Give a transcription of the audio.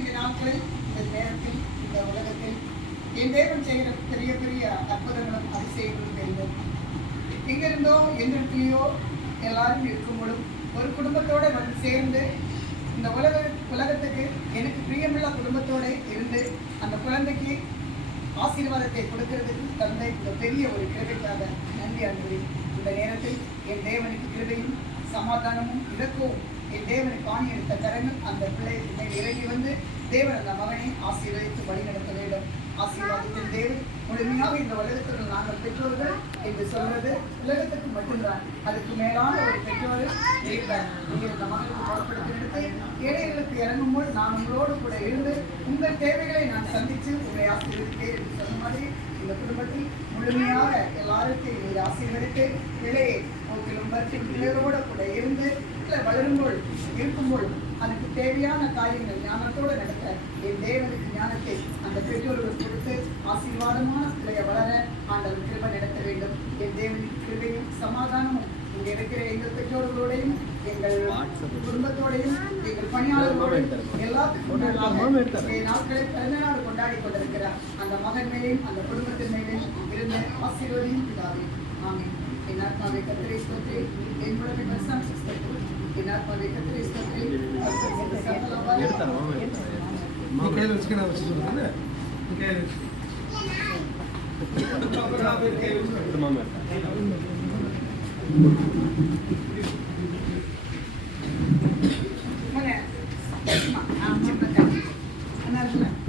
இந்த நாட்களில் இந்த நேரத்தில் இந்த உலகத்தில் என் தேவன் செய்கிற பெரிய பெரிய அற்புதங்களும் அதிசயங்களும் தெரிந்தது. எங்கிருந்தோ எங்கிருக்கையோ எல்லாரும் இருக்கும்போதும் ஒரு குடும்பத்தோட வந்து சேர்ந்து இந்த உலக உலகத்துக்கு எனக்கு பிரியமுள்ள குடும்பத்தோட இருந்து அந்த குழந்தைக்கு ஆசீர்வாதத்தை கொடுக்கிறதுக்கு தந்தை இந்த பெரிய ஒரு கிருபைக்காக நன்றி அன்பு. இந்த நேரத்தில் என் தேவனுக்கு கிருபையும் சமாதானமும் இறக்கவும் என் தேவனை பாணி எடுத்த கரங்கள் அந்த பிள்ளை இறங்கி வந்து தேவன் அந்த மகனை ஆசீர்வதித்து வழிநடத்த வேண்டும். ஆசீர்வாதத்தின் தேவன் முழுமையாக இந்த உலகத்தில் நாங்கள் பெற்றோர்கள் என்று சொல்றது உலகத்துக்கு மட்டும்தான். அதுக்கு மேலான ஒரு பெற்றோர் நீங்கள் இந்த மகனுக்கு புறப்படுத்தி ஏழைகளுக்கு இறங்கும்போது நான் உங்களோடு கூட இருந்து உங்கள் தேவைகளை நான் சந்தித்து உங்களை ஆசீர்வதித்தேன் என்று சொன்ன மாதிரி இந்த குடும்பத்தில் முழுமையாக எல்லாருக்கும் நீர் ஆசீர்வதித்து பிள்ளையை போக்கிலும் கூட இருந்து வளரும்போது இருக்கும்போது அதுக்கு தேவையான காரியங்கள் ஞானத்தோடு நடத்த என் தேவனுக்கு ஞானத்தை அந்த பெற்றோர்கள் கொடுத்து ஆசீர்வாதமான பிள்ளைய வளர ஆண்டவர் கிருபை நடத்த வேண்டும். என் தேவனுக்கு கிருபையும் சமாதானமும் இங்க இருக்கிற எங்கள் பெற்றோர்களோடையும் எங்கள் குடும்பத்தோடையும் எங்கள் பணியாளர்களோடையும் எல்லாத்துக்கும் நாட்களை பிறந்த நாள் கொண்டாடி கொண்டிருக்கிறார் அந்த மகன் மேலையும் அந்த குடும்பத்தின் மேலையும் இருந்த ஆசீர்வதியும் பிதாவே. એના ભાવ એકત્રીસ થશે એમ પણ અમે બસમાં શિક્ષક એના ભાવ એકત્રીસ થશે અનાજ